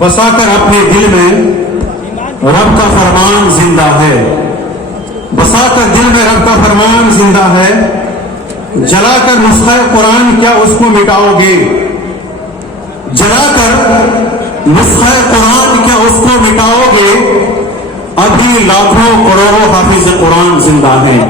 بسا کر اپنے دل میں رب کا فرمان زندہ ہے، بسا کر دل میں رب کا فرمان زندہ ہے، جلا کر نسخہ قرآن کیا اس کو مٹاؤ گے، جلا کر نسخہ قرآن کیا اس کو مٹاؤ گے، ابھی لاکھوں کروڑوں حافظ قرآن زندہ ہیں،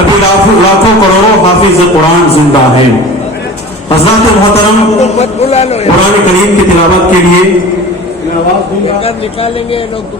ابھی لاکھوں کروڑوں حافظ قرآن زندہ ہیں۔ حضرات محترم، قرآن کریم کی تلاوت کے لیے نکالیں گے لوگ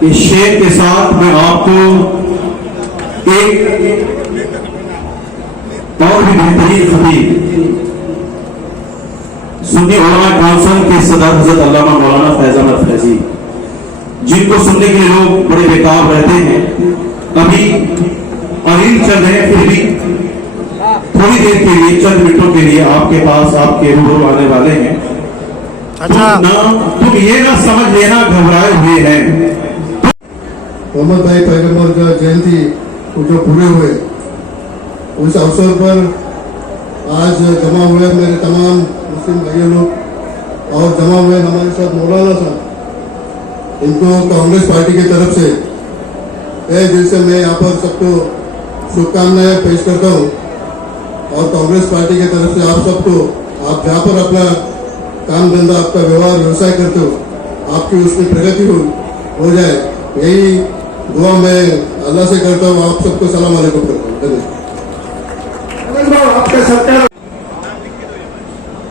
اس شعر کے ساتھ میں آپ کو ایک اور بھی بہترین خطیب سنی علماء کونسل کے صدر حضرت علامہ مولانا فیض احمد فیضی، جن کو سننے کے لیے لوگ بڑے بےتاب رہتے ہیں، ابھی قریب چل رہے ہیں، پھر بھی تھوڑی دیر کے لیے چند منٹوں کے لیے آپ کے پاس آپ کے روبرو آنے والے ہیں۔ تم یہ نہ سمجھ لینا گھبرائے ہوئے ہیں۔ محمد بھائی پیغمبر کا جینتی جو پورے ہوئے، اس اوسر پر آج جمع ہوئے میرے تمام مسلم بھائی لوگ اور جمع ہوئے ہمارے ساتھ مولانا صاحب، ان کو کانگریس پارٹی کی طرف سے دل سے میں یہاں پر سب کو شبھ کامنائیں پیش کرتا ہوں، اور کانگریس پارٹی کی طرف سے آپ سب کو، آپ جہاں پر اپنا کام دھندا، آپ کا ویوہار ویوسائے کرتے ہو، آپ کی اس میں پرگتی ہو جائے، یہی دعا میں اللہ سے کرتا ہوں۔ آپ سب کو السلام علیکم کرتا ہوں۔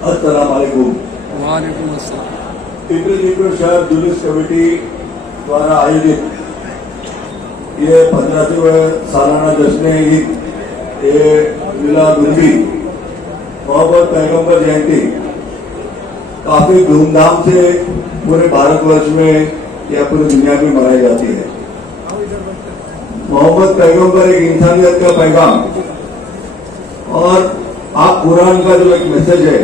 السلام علیکم۔ وعلیکم السلام۔ پیپل شہر جلوس کمیٹی دوارا آیوجت یہ 15ویں سالانہ جشن عید میلاد النبی محمد پیغمبر جینتی کافی دھوم دھام سے پورے بھارت ورش میں یا پوری دنیا میں منائی جاتی ہے۔ محمد پیغمبر ایک انسانیت کا پیغام اور آپ قرآن کا جو ایک میسج ہے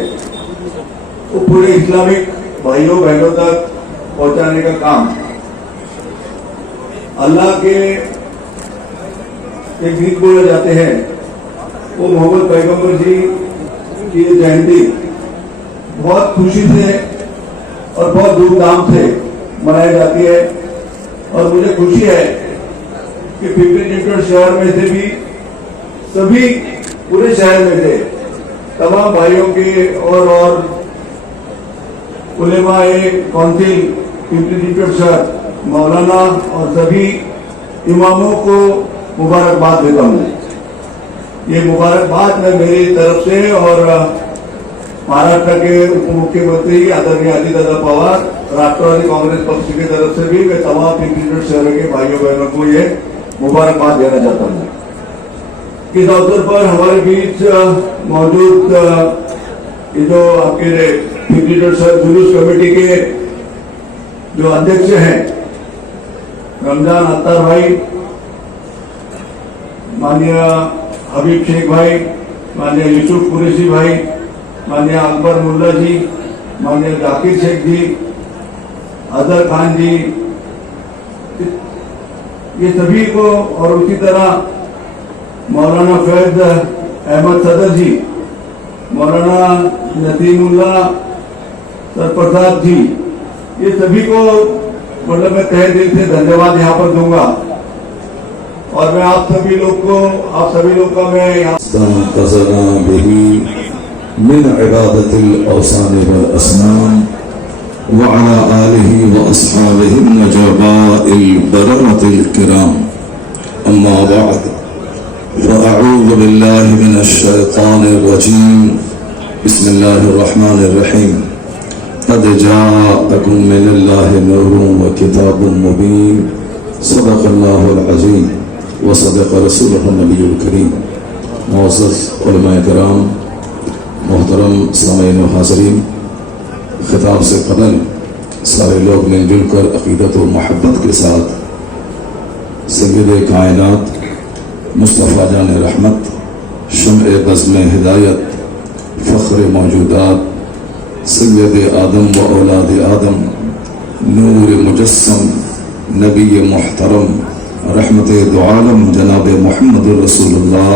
وہ پورے اسلامک بھائیوں بہنوں تک پہنچانے کا کام اللہ کے ایک گیت بولے جاتے ہیں، وہ محمد پیغمبر جی کی جینتی بہت خوشی سے اور بہت دھوم دھام سے منائی جاتی ہے، اور مجھے خوشی ہے کہ پیپل شہر میں سے بھی سبھی پورے شہر میں سے تمام بھائیوں کے اور علماء کونسل پیپل شہر مولانا اور سبھی اماموں کو مبارکباد دیتا ہوں۔ یہ مبارکباد میں میری طرف سے اور مہاراشٹر کے اپ مکھی منتری آدرنیہ اجیت دادا پوار، راشٹروادی کانگریس پکش کی طرف سے بھی میں تمام پیپل شہر کے بھائیوں بہنوں کو یہ مبارکباد دینا چاہتا ہوں۔ اس اوسر پر ہمارے بیچ موجود یہ جو آپ کے پیپل شہر جلوس کمیٹی کے جو ادھیکش ہیں، رمضان عطار بھائی، مانیہ حبیب شیخ بھائی، مانیہ یوسف قریشی بھائی، مانیہ اکبر ملا جی، مانیہ ذاکر شیخ جی، اظہر خان جی، یہ سبھی کو، اور اسی طرح مولانا فیض احمد صدر جی، مولانا ندیم اللہ سرپرساد جی، یہ سبھی کو مطلب میں تہہ دل سے دھنیہ واد یہاں پر دوں گا، اور میں آپ سبھی لوگ کا میں استنقذنا به من عبادة الأوثان والأصنام وعلى آله وأصحابه النجباء البررة الكرام، أما بعد فأعوذ بالله من الشيطان الرجيم، بسم الله الرحمن الرحيم، قد جاءكم من الله نور وكتاب مبين، صدق الله العظيم وصدق رسوله النبي الكريم۔ معزز علماء کرام، محترم سامعین و حاضرین، خطاب سے قبل سارے لوگ مل جل کر عقیدت و محبت کے ساتھ سید کائنات مصطفیٰ جان رحمت، شمع بزم ہدایت، فخر موجودات، سید آدم و اولاد آدم، نور مجسم، نبی محترم، رحمت دو عالم جناب محمد رسول اللہ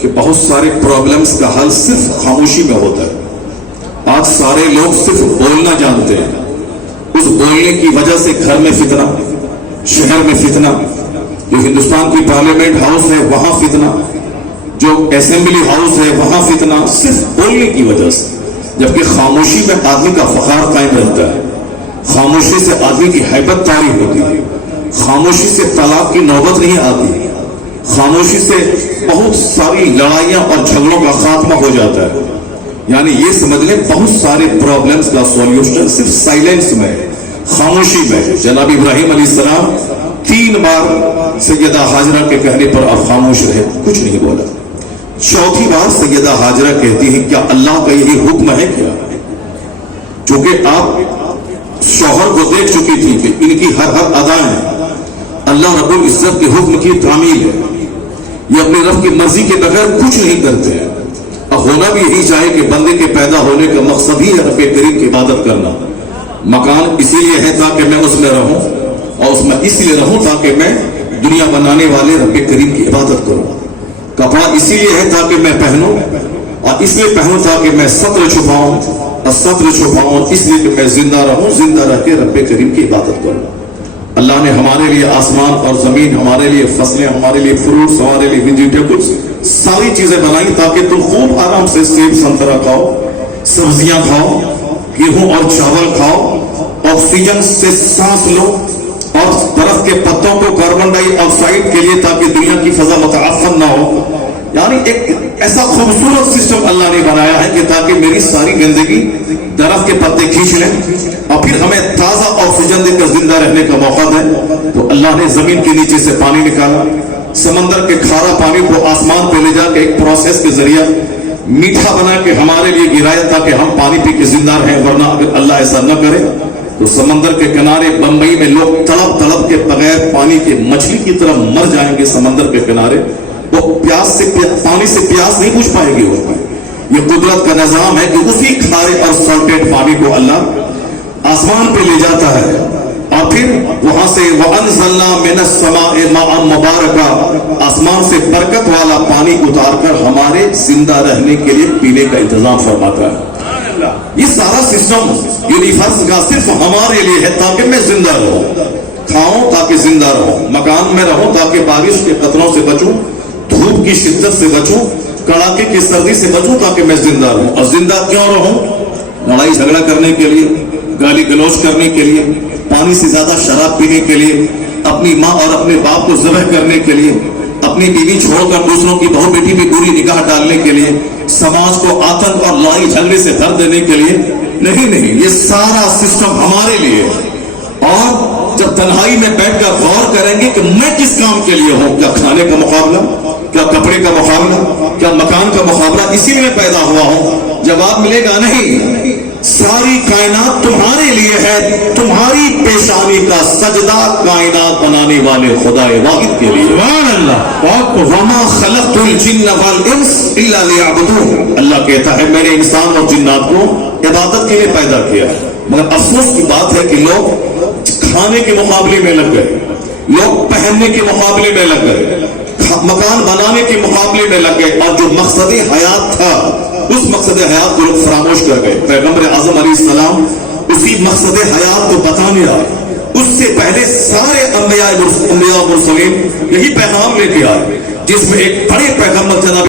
کہ بہت سارے پرابلمز کا حل صرف خاموشی میں ہوتا ہے. آج سارے لوگ صرف بولنا جانتے ہیں. اس بولنے کی وجہ سے گھر میں فتنہ، شہر میں فتنہ، جو ہندوستان کی پارلیمنٹ ہاؤس ہے وہاں فتنہ، جو اسمبلی ہاؤس ہے وہاں فتنہ، صرف بولنے کی وجہ سے. جبکہ خاموشی میں آدمی کا فخار قائم رہتا ہے. خاموشی سے آدمی کی ہیبت طاری ہوتی ہے. خاموشی سے طلاق کی نوبت نہیں آتی. خاموشی سے بہت ساری لڑائیاں اور جھگڑوں کا خاتمہ ہو جاتا ہے. یعنی یہ سمجھ لیں بہت سارے پرابلمز کا سولوشن صرف سائلنس میں، خاموشی میں. جناب ابراہیم علیہ السلام 3 بار سیدہ ہاجرہ کے کہنے پر آپ خاموش رہے، کچھ نہیں بولا. چوتھی بار سیدہ ہاجرہ کہتی ہیں کیا اللہ کا یہی حکم ہے کیا؟ چونکہ آپ شوہر کو دیکھ چکی تھی کہ ان کی ہر ادائیں اللہ رب العزت کے حکم کی تعمیل ہے. یہ اپنے رب کی مرضی کے بغیر کچھ نہیں کرتے ہیں. اب ہونا بھی یہی چاہے کہ بندے کے پیدا ہونے کا مقصد ہی ہے رب کریم کی عبادت کرنا. مکان اسی لیے ہے تاکہ میں اس میں رہوں، اور اس میں اس لیے رہوں تاکہ میں دنیا بنانے والے رب کریم کی عبادت کروں. کپڑا اسی لیے ہے تاکہ میں پہنوں، اور اس لیے پہنوں تاکہ میں ستر چھپاؤں، اور ستر چھپاؤں اس لیے کہ میں زندہ رہوں، زندہ رہ کے رب کریم کی عبادت کروں. اللہ نے ہمارے لیے آسمان اور زمین، ہمارے لیے فصلیں، ہمارے لیے فروٹس، ہمارے لیے ویجیٹیبلس، ساری چیزیں بنائی تاکہ تم خوب آرام سے سیب سنترا کھاؤ، سبزیاں کھاؤ، گیہوں اور چاول کھاؤ، آکسیجن سے سانس لو، اور درخت کے پتوں کو کاربن ڈائی آکسائڈ کے لیے تاکہ دنیا کی فضا متعفن نہ ہو. یعنی ایک ایسا خوبصورت سسٹم اللہ نے بنایا ہے کہ تاکہ میری ساری زندگی درخت کے پتے کھینچ لیں اور پھر ہمیں تازہ آکسیجن دے کر زندہ رہنے کا موقع دیں. تو اللہ نے زمین کے نیچے سے پانی نکالا، سمندر کے کھارا پانی کو آسمان پہ لے جا کے ایک پروسیس کے ذریعہ میٹھا بنا کے ہمارے لیے گرایا تاکہ ہم پانی پی کے زندہ رہیں. ورنہ اگر اللہ ایسا نہ کرے تو سمندر کے کنارے بمبئی میں لوگ تڑپ تڑپ کے بغیر پانی کے مچھلی کی طرح مر جائیں گے. سمندر کے کنارے وہ پانی سے پیاس نہیں بجھ پائے گی. یہ قدرت کا نظام ہے کہ اسی کھارے اور سالٹیڈ پانی کو اللہ آسمان پہ لے جاتا ہے، اور پھر وہاں سے وَأَنزَلْنَا مِنَ السَّمَاءِ مَاءً مُبَارَكًا، آسمان سے برکت والا پانی اتار کر ہمارے زندہ رہنے کے لیے پینے کا انتظام فرماتا ہے. یہ سارا سسٹم یونیورس کا صرف ہمارے لیے ہے تاکہ میں زندہ رہوں، کھاؤں تاکہ زندہ رہوں، مکان میں رہوں تاکہ بارش کے قطروں سے بچوں، دھوپ کی شدت سے بچوں، کڑاکے کی سردی سے بچوں تاکہ میں زندہ رہوں. اور زندہ کیوں رہوں؟ لڑائی جھگڑا کرنے کے لیے، گالی گلوچ کرنے کے لیے، پانی سے زیادہ شراب پینے کے لیے، اپنی ماں اور اپنے باپ کو ذبح کرنے کے لیے، اپنی بیوی چھوڑ کر دوسروں کی بہو بیٹی میں بری نگاہ ڈالنے کے لیے، سماج کو آتنک اور لڑائی جھگڑے سے بھر دینے کے لیے نہیں. یہ سارا سسٹم ہمارے لیے. اور جب تنہائی میں بیٹھ کر غور کریں گے کہ میں کس کام کے لیے ہوں، کیا کھانے کا مقابلہ، کیا کپڑے کا مقابلہ، کیا مکان کا مقابلہ اسی لیے پیدا ہوا ہوں، جواب ملے گا نہیں. ساری کائنات تمہارے لیے ہے، تمہاری پیشانی کا سجدہ کائنات بنانے والے خدا واحد کے لیے. سبحان اللہ. وما خلقت الجن والانس الا ليعبدون. اللہ کہتا ہے میں نے انسان اور جنات کو عبادت کے لیے پیدا کیا ہے. مگر افسوس کی بات ہے کہ لوگ کھانے کے مقابلے میں لگ گئے، لوگ پہننے کے مقابلے میں لگ گئے، مکان بنانے کے مقابلے میں لگ گئے، اور جو مقصد حیات تھا اس مقصد حیات کو لوگ فراموش کر گئے. پیغمبر اعظم علیہ السلام اسی مقصد حیات کو بتانے آئے. اس سے پہلے سارے انبیاء مرسلین یہی پیغام لے کے آئے، جس میں ایک بڑے پیغمبر جناب